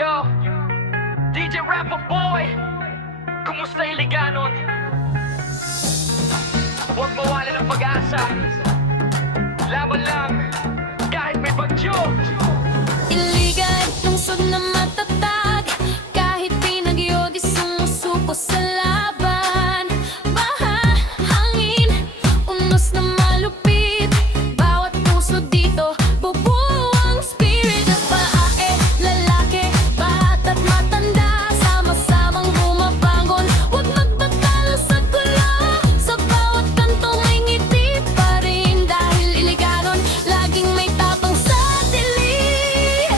Yo, DJ Rapper Boy, kumusta iliganon? Huwag mawala ng pag-asa. Laban lang, kahit may bagyo. Iligan, lungsod na matatag. Kahit pinagyo, di sumusuko sa laban. Baha, hangin, unos na malupit. Bawat puso dito, bubuo ang spirit. Babae, lalaki, bata't matanda, sama-samang bumabangon. Huwag magpatalo sa gulo. Sa bawat kanto may ngiti pa rin. Dahil iliganon, laging may tapang sa dilim.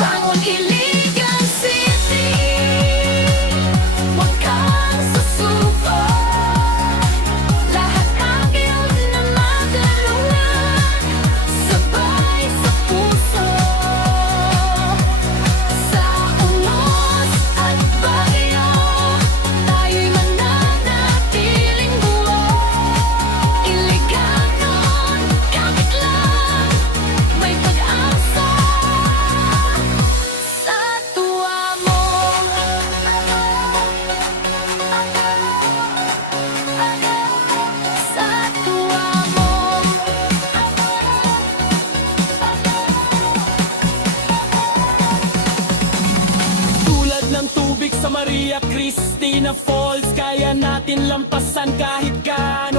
Bangon Iligan City, huwag kang susuko. Lahat kagayod na magulungan, sabay sa puso. Sa unos at bagyo, tayo'y mananatiling buo. Iliganon, kapit lang, may pag-asa. Sa tuwa mo, sa tuwa mo. Tulad ng tubig sa Maria Cristina Falls, kaya natin lampasan kahit gaano